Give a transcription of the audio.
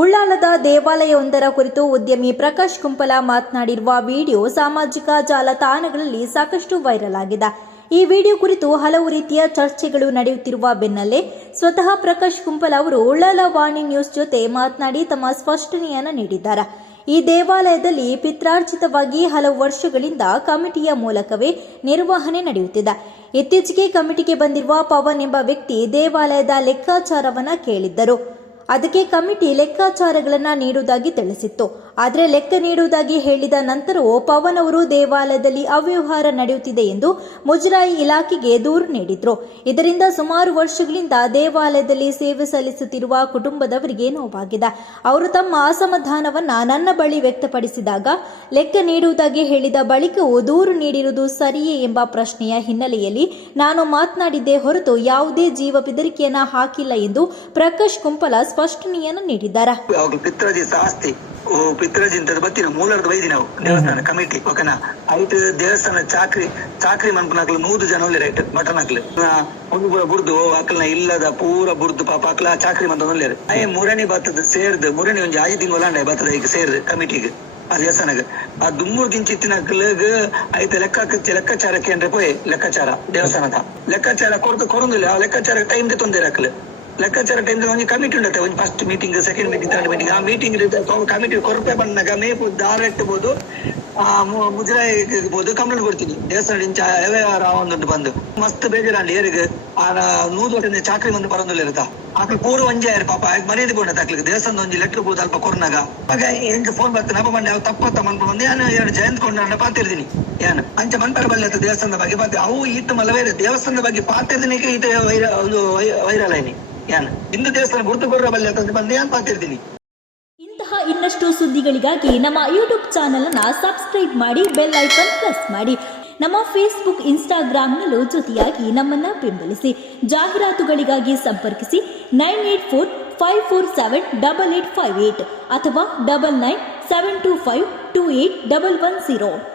ಉಳ್ಳಾಲದ ದೇವಾಲಯವೊಂದರ ಕುರಿತು ಉದ್ಯಮಿ ಪ್ರಕಾಶ್ ಕುಂಪಲ ಮಾತನಾಡಿರುವ ವಿಡಿಯೋ ಸಾಮಾಜಿಕ ಜಾಲತಾಣಗಳಲ್ಲಿ ಸಾಕಷ್ಟು ವೈರಲ್ ಆಗಿದೆ. ಈ ವಿಡಿಯೋ ಕುರಿತು ಹಲವು ರೀತಿಯ ಚರ್ಚೆಗಳು ನಡೆಯುತ್ತಿರುವ ಬೆನ್ನಲ್ಲೇ ಸ್ವತಃ ಪ್ರಕಾಶ್ ಕುಂಪಲ ಅವರು ಉಳ್ಳಾಲ ವಾಣಿ ನ್ಯೂಸ್ ಜೊತೆ ಮಾತನಾಡಿ ತಮ್ಮ ಸ್ಪಷ್ಟನೆಯನ್ನು ನೀಡಿದ್ದಾರೆ. ಈ ದೇವಾಲಯದಲ್ಲಿ ಪಿತ್ರಾರ್ಜಿತವಾಗಿ ಹಲವು ವರ್ಷಗಳಿಂದ ಕಮಿಟಿಯ ಮೂಲಕವೇ ನಿರ್ವಹಣೆ ನಡೆಯುತ್ತಿದೆ. ಇತ್ತೀಚೆಗೆ ಕಮಿಟಿಗೆ ಬಂದಿರುವ ಪವನ್ ಎಂಬ ವ್ಯಕ್ತಿ ದೇವಾಲಯದ ಲೆಕ್ಕಾಚಾರವನ್ನು ಕೇಳಿದ್ದರು. ಅದಕ್ಕೆ ಕಮಿಟಿ ಲೆಕ್ಕಾಚಾರಗಳನ್ನು ನೀಡುವುದಾಗಿ ತಿಳಿಸಿತ್ತು. ಆದರೆ ಲೆಕ್ಕ ನೀಡುವುದಾಗಿ ಹೇಳಿದ ನಂತರವೂ ಪವನ್ ಅವರು ದೇವಾಲಯದಲ್ಲಿ ಅವ್ಯವಹಾರ ನಡೆಯುತ್ತಿದೆ ಎಂದು ಮುಜರಾಯಿ ಇಲಾಖೆಗೆ ದೂರು ನೀಡಿದ್ರು. ಇದರಿಂದ ಸುಮಾರು ವರ್ಷಗಳಿಂದ ದೇವಾಲಯದಲ್ಲಿ ಸೇವೆ ಸಲ್ಲಿಸುತ್ತಿರುವ ಕುಟುಂಬದವರಿಗೆ ನೋವಾಗಿದೆ. ಅವರು ತಮ್ಮ ಅಸಮಾಧಾನವನ್ನ ನನ್ನ ಬಳಿ ವ್ಯಕ್ತಪಡಿಸಿದಾಗ ಲೆಕ್ಕ ನೀಡುವುದಾಗಿ ಹೇಳಿದ ಬಳಿಕವೂ ದೂರು ನೀಡಿರುವುದು ಸರಿಯೇ ಎಂಬ ಪ್ರಶ್ನೆಯ ಹಿನ್ನೆಲೆಯಲ್ಲಿ ನಾನು ಮಾತನಾಡಿದ್ದೇ ಹೊರತು ಯಾವುದೇ ಜೀವ ಬೆದರಿಕೆಯನ್ನ ಹಾಕಿಲ್ಲ ಎಂದು ಪ್ರಕಾಶ್ ಕುಂಪಲ ಸ್ಪಷ್ಟನೆಯನ್ನು ನೀಡಿದ್ದಾರೆ. ಪಿತ್ರಾಜಿಂತ ಬತ್ತಿನ ಮೂಲರದ ವೈದಿ ನಾವು ದೇವಸ್ಥಾನ ಕಮಿಟಿ ಓಕೆನ ಐಟ್ ದೇವಸ್ಥಾನ ಚಾಕ್ರಿ ಮನ್ಪನಾಕ್ಲು 100 ಜನ ಒಳ್ಳೆ ರೈಟ್ ಮಟನ್ ಹಾಕ್ಲು ಒಂದು ಬುರ್ದು ಅಕ್ಲನ ಇಲ್ಲದ ಪೂರ ಬುರ್ದು ಪಾಪ ಅಕ್ಲ ಚಾಕ್ರಿ ಮಂತ ಒಳ್ಳೆರು ಅಯ್ಯ ಮುರಣಿ ಬತ್ತದ ಸೇರ್ದು ಮುರಣಿ ಒಂಜಿ 5 ತಿಂಗಳು ಬತ್ತದ ಈಗ ಸೇರ್ದು ಕಮಿಟಿಗೆ ಆ ದೇವಸ್ಥಾನಕ್ಕೆ ಆ ದುಮ್ಮೂರ್ ಗಿಂಚಿತ್ತಿನಕ್ಲಗ್ ಐತೆ ಲೆಕ್ಕಾಚಾರಕ್ಕೆ ಅಂದ್ರೆ ಪೋಯ್ ಲೆಕ್ಕಾಚಾರ ದೇವಸ್ಥಾನದ ಲೆಕ್ಕಾಚಾರ ಕೊರೊಂದಿಲ್ಲ ಆ ಲೆಕ್ಕಾಚಾರ ಟೈಮ್ ತೊಂದರೆ ಹಾಕ್ಲು ಲೆಕ್ಕಾಚಾರ ಟೈಮ್ ಒಂದು ಕಮಿಟಿ ಉಂಟತ್ತೆ ಒಂದು first meeting second meeting third meeting ಆ ಮೀಟಿಂಗ್ ಕಮಿಟಿ ಕೊರತೆ ಬಂದಾಗ ಮೇಪು ದಾರ ಇಟ್ಟಬಹುದು ಮುಜರಾಯಿ ಇರ್ಬೋದು ಕಂಪ್ಲೇಂಟ್ ಕೊಡ್ತೀನಿ ದೇವಸ್ಥಾನ ಇಂಚ ವ್ಯವಹಾರ ಒಂದುಂಟು ಬಂದು ಮಸ್ತ್ ಬೇಜಾರಂడి ಏರಿಗೆ ಆ 100 ವರ್ಷದಿಂದ ಚಾಕ್ರಿ ಮಂದು ಬರೋದಿಲ್ಲ ಇರುತ್ತಾ ಆಕಳು ಪೂರ ಒಂಜಾಯರು ಪಾಪ ಮರ್ಯಾದೆ ಬೋಣ ತಾಕ್ಲಿಕ್ಕೆ ದೇವಸ್ಥಾನ ಒಂಜಿ ಲೆಟ್ರ್ ಬೋದು ಅಲ್ಪ ಕೊರ್ನಾಗ ಆಗ ಹೆಂಗ್ ಫೋನ್ ಬರ್ತೇನೆ ಅಪ್ಪ ಮಂಡೆ ಅವ್ ತಪ್ಪತ್ತ ಮನ್ಕೊಂಡು ನಾನು 2 ಜಯಂತ್ ಕೊಂಡು ಪಾತಿರ್ತೀನಿ ಏನು ಅಂಚ ಮನ್ಪರ ಬಲ್ಲತ್ತ ದೇವಸ್ಥಾನದ ಬಗ್ಗೆ ಪಾತಿ ಅವು ಇಟ್ಟು ಮಲ್ಲವೇ ದೇವಸ್ಥಾನದ ಬಗ್ಗೆ ಪಾತಿರ್ದಿನಿಕೆ ಇದು ಒಂದು ವೈರಲ್ ಆಯ್ನಿ ಏನು ಹಿಂದೂ ದೇವಸ್ಥಾನ ಗುರುತು ಕೊಡ್ರ ಬಲ್ಲತ್ತ ಬಂದು ಏನ್ ಪಾತಿರ್ತೀನಿ. ಇಂತಹ ಇನ್ನಷ್ಟು ಸುದ್ದಿಗಳಿಗಾಗಿ ನಮ್ಮ ಯೂಟ್ಯೂಬ್ ಚಾನೆಲ್ ಅನ್ನು ಸಬ್ಸ್ಕ್ರೈಬ್ ಮಾಡಿ, ಬೆಲ್ ಐಕಾನ್ ಪ್ರೆಸ್ ಮಾಡಿ. ನಮ್ಮ ಫೇಸ್ಬುಕ್, ಇನ್ಸ್ಟಾಗ್ರಾಮ್ನಲ್ಲೂ ಜೊತೆಯಾಗಿ ನಮ್ಮನ್ನು ಬೆಂಬಲಿಸಿ. ಜಾಹೀರಾತುಗಳಿಗಾಗಿ ಸಂಪರ್ಕಿಸಿ 9845478858 ಅಥವಾ 9972528110.